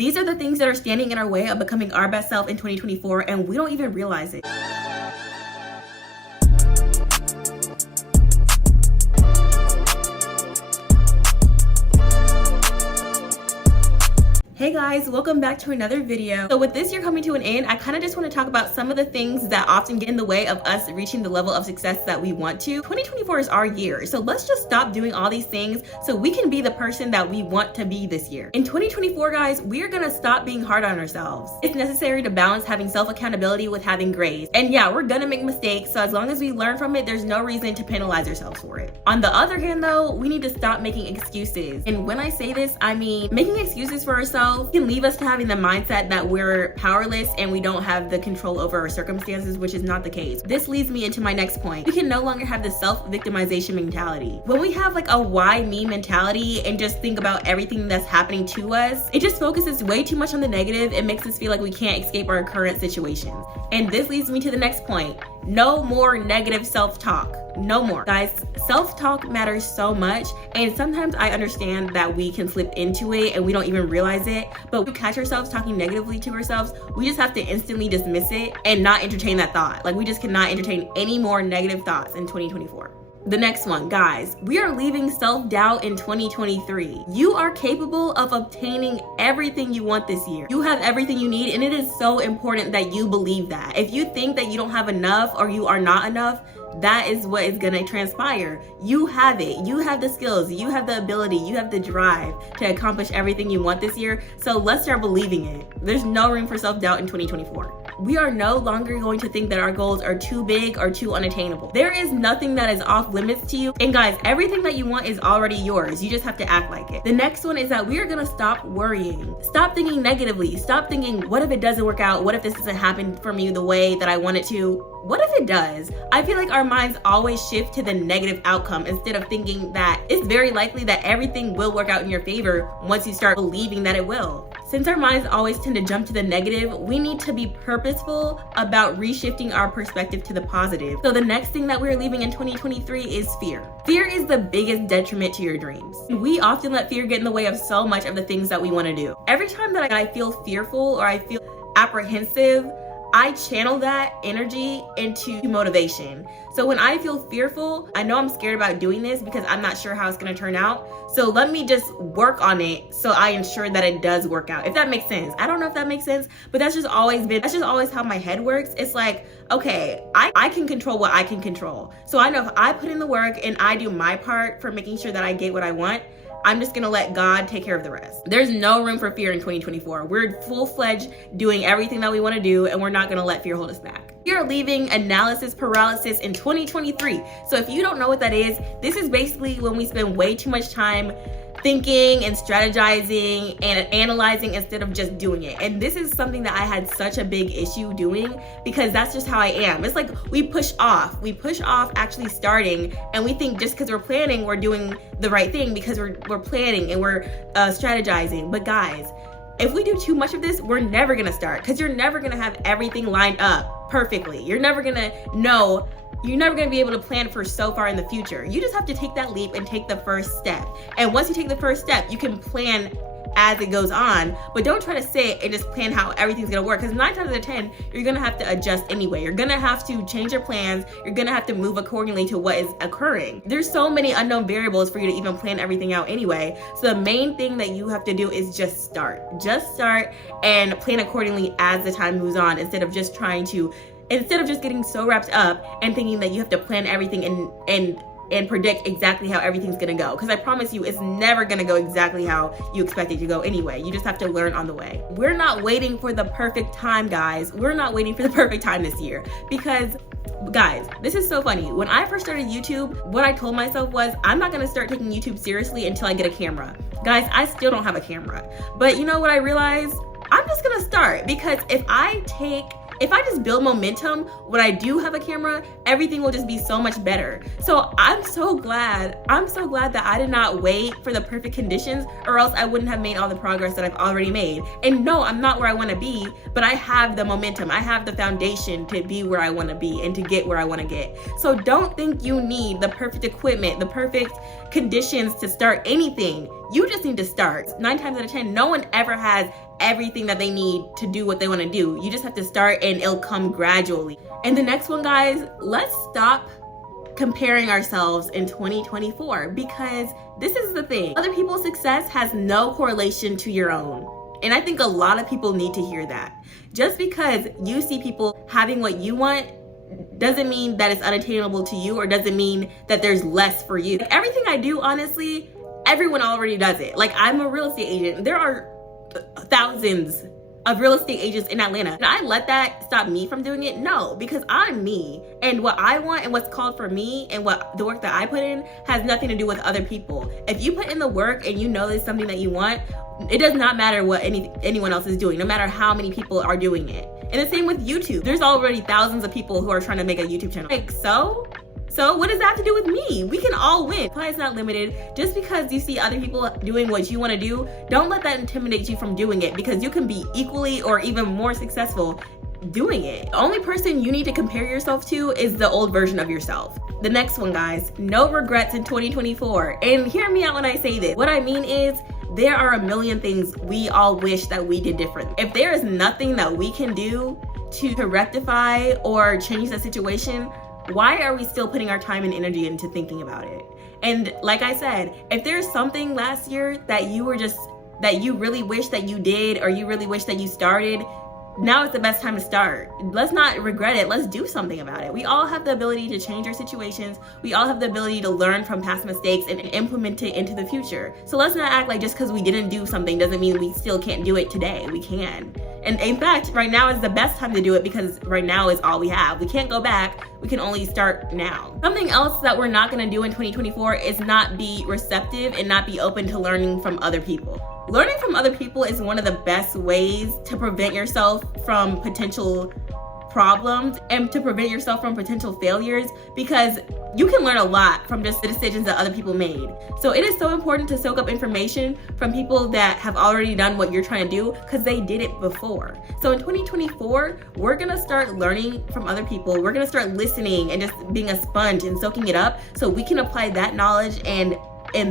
These are the things that are standing in our way of becoming our best self in 2024, and we don't even realize it. Hey guys, welcome back to another video. So with this year coming to an end, I kind of just want to talk about some of the things that often get in the way of us reaching the level of success that we want to. 2024 is our year, so let's just stop doing all these things so we can be the person that we want to be this year. In 2024, guys, we are gonna stop being hard on ourselves. It's necessary to balance having self-accountability with having grace. And yeah, we're gonna make mistakes, so as long as we learn from it, there's no reason to penalize ourselves for it. On the other hand though, we need to stop making excuses. And when I say this, I mean making excuses for ourselves can leave us to having the mindset that we're powerless and we don't have the control over our circumstances, which is not the case. This leads me into my next point. We can no longer have the self-victimization mentality. When we have like a why me mentality and just think about everything that's happening to us, it just focuses way too much on the negative and makes us feel like we can't escape our current situations. And this leads me to the next point. No more negative self-talk. No more. Guys, self-talk matters so much, and sometimes I understand that we can slip into it and we don't even realize it, but we catch ourselves talking negatively to ourselves, we just have to instantly dismiss it and not entertain that thought. Like, we just cannot entertain any more negative thoughts in 2024. The next one, guys, we are leaving self-doubt in 2023. You are capable of obtaining everything you want this year. You have everything you need, and it is so important that you believe that. If you think that you don't have enough or you are not enough, that is what is gonna transpire. You have it. You have the skills. You have the ability. You have the drive to accomplish everything you want this year. So let's start believing it. There's no room for self-doubt in 2024. We are no longer going to think that our goals are too big or too unattainable. There is nothing that is off limits to you. And guys, everything that you want is already yours. You just have to act like it. The next one is that we are gonna stop worrying. Stop thinking negatively. Stop thinking, what if it doesn't work out? What if this doesn't happen for me the way that I want it to? What if it does? I feel like our minds always shift to the negative outcome instead of thinking that it's very likely that everything will work out in your favor once you start believing that it will. Since our minds always tend to jump to the negative, we need to be purposeful about reshifting our perspective to the positive. So the next thing that we're leaving in 2023 is fear. Fear is the biggest detriment to your dreams. We often let fear get in the way of so much of the things that we want to do. Every time that I feel fearful or I feel apprehensive, I channel that energy into motivation. So when I feel fearful, I know I'm scared about doing this because I'm not sure how it's gonna turn out. So let me just work on it so I ensure that it does work out. If that makes sense. I don't know if that makes sense, but that's just always how my head works. It's like, okay, I can control what I can control. So I know if I put in the work and I do my part for making sure that I get what I want, I'm just gonna let God take care of the rest. There's no room for fear in 2024. We're full-fledged doing everything that we wanna do, and we're not gonna let fear hold us back. We are leaving analysis paralysis in 2023. So if you don't know what that is, this is basically when we spend way too much time thinking and strategizing and analyzing instead of just doing it. And this is something that I had such a big issue doing because that's just how I am. It's like we push off actually starting, and we think just because we're planning, we're doing the right thing because we're planning and we're strategizing. But guys, if we do too much of this, we're never gonna start because you're never gonna have everything lined up perfectly. You're never gonna be able to plan for so far in the future. You just have to take that leap and take the first step. And once you take the first step, you can plan as it goes on, but don't try to sit and just plan how everything's gonna work, because 9 times out of 10, you're gonna have to adjust anyway. You're gonna have to change your plans. You're gonna have to move accordingly to what is occurring. There's so many unknown variables for you to even plan everything out anyway. So the main thing that you have to do is just start. Just start and plan accordingly as the time moves on, instead of just getting so wrapped up and thinking that you have to plan everything and predict exactly how everything's gonna go. Because I promise you, it's never gonna go exactly how you expect it to go anyway. You just have to learn on the way. We're not waiting for the perfect time, guys. We're not waiting for the perfect time this year. Because, guys, this is so funny. When I first started YouTube, what I told myself was, I'm not gonna start taking YouTube seriously until I get a camera. Guys, I still don't have a camera. But you know what I realized? I'm just gonna start, because if I just build momentum when I do have a camera, everything will just be so much better. So I'm so glad that I did not wait for the perfect conditions, or else I wouldn't have made all the progress that I've already made. And no, I'm not where I want to be, but I have the momentum. I have the foundation to be where I want to be and to get where I want to get. So don't think you need the perfect equipment, the perfect conditions to start anything. You just need to start. 9 times out of 10, no one ever has everything that they need to do what they want to do. You just have to start and it'll come gradually. And the next one, guys, let's stop comparing ourselves in 2024, because this is the thing. Other people's success has no correlation to your own. And I think a lot of people need to hear that. Just because you see people having what you want doesn't mean that it's unattainable to you, or doesn't mean that there's less for you. Everything I do, honestly, everyone already does it. Like, I'm a real estate agent. There are thousands of real estate agents in Atlanta. And I let that stop me from doing it? No, because I'm me, and what I want and what's called for me and what the work that I put in has nothing to do with other people. If you put in the work and you know there's something that you want, it does not matter what anyone else is doing, no matter how many people are doing it. And the same with YouTube. There's already thousands of people who are trying to make a YouTube channel. Like, so what does that have to do with me? We can all win. Supply is not limited. Just because you see other people doing what you want to do, don't let that intimidate you from doing it, because you can be equally or even more successful doing it. The only person you need to compare yourself to is the old version of yourself. The next one, guys, no regrets in 2024. And hear me out when I say this. What I mean is, there are a million things we all wish that we did different. If there is nothing that we can do to rectify or change the situation, why are we still putting our time and energy into thinking about it? And like I said, if there's something last year that you really wish that you did, or you really wish that you started, now is the best time to start. Let's not regret it. Let's do something about it. We all have the ability to change our situations. We all have the ability to learn from past mistakes and implement it into the future. So let's not act like just because we didn't do something doesn't mean we still can't do it today. We can. And in fact, right now is the best time to do it, because right now is all we have. We can't go back. We can only start now. Something else that we're not going to do in 2024 is not be receptive and not be open to learning from other people. Learning from other people is one of the best ways to prevent yourself from potential problems and to prevent yourself from potential failures, because you can learn a lot from just the decisions that other people made. So it is so important to soak up information from people that have already done what you're trying to do, because they did it before. So in 2024, we're gonna start learning from other people. We're gonna start listening and just being a sponge and soaking it up, so we can apply that knowledge and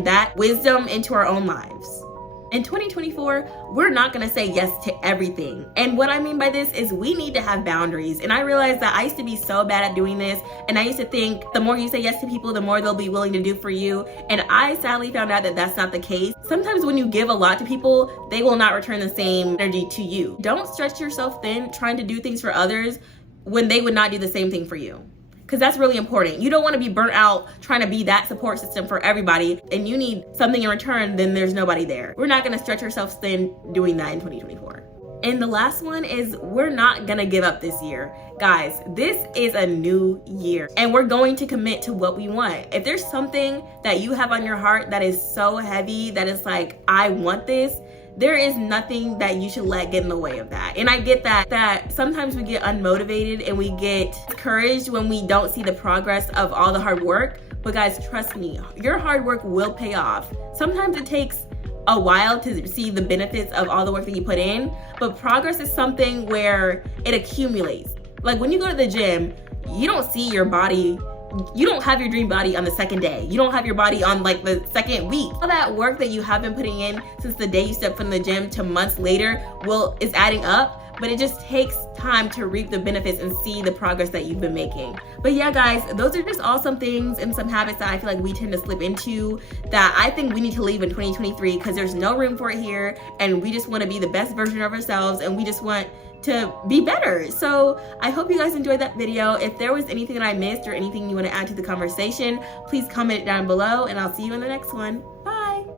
that wisdom into our own lives. In 2024, we're not gonna say yes to everything. And what I mean by this is we need to have boundaries. And I realized that I used to be so bad at doing this. And I used to think the more you say yes to people, the more they'll be willing to do for you. And I sadly found out that that's not the case. Sometimes when you give a lot to people, they will not return the same energy to you. Don't stretch yourself thin trying to do things for others when they would not do the same thing for you. Because that's really important. You don't want to be burnt out trying to be that support system for everybody, and you need something in return, then there's nobody there. We're not going to stretch ourselves thin doing that in 2024. And the last one is, we're not going to give up this year. Guys, this is a new year, and we're going to commit to what we want. If there's something that you have on your heart that is so heavy, that is like, I want this, there is nothing that you should let get in the way of that. And I get that sometimes we get unmotivated and we get discouraged when we don't see the progress of all the hard work. But guys, trust me, your hard work will pay off. Sometimes it takes a while to see the benefits of all the work that you put in, but progress is something where it accumulates. Like when you go to the gym, you don't see your body, you don't have your dream body on the second day. You don't have your body on like the second week. All that work that you have been putting in since the day you stepped from the gym to months later is adding up, but it just takes time to reap the benefits and see the progress that you've been making. But yeah, guys, those are just all some things and some habits that I feel like we tend to slip into that I think we need to leave in 2023, because there's no room for it here, and we just want to be the best version of ourselves, and we just want to be better. So I hope you guys enjoyed that video. If there was anything that I missed or anything you want to add to the conversation, please comment it down below, and I'll see you in the next one. Bye.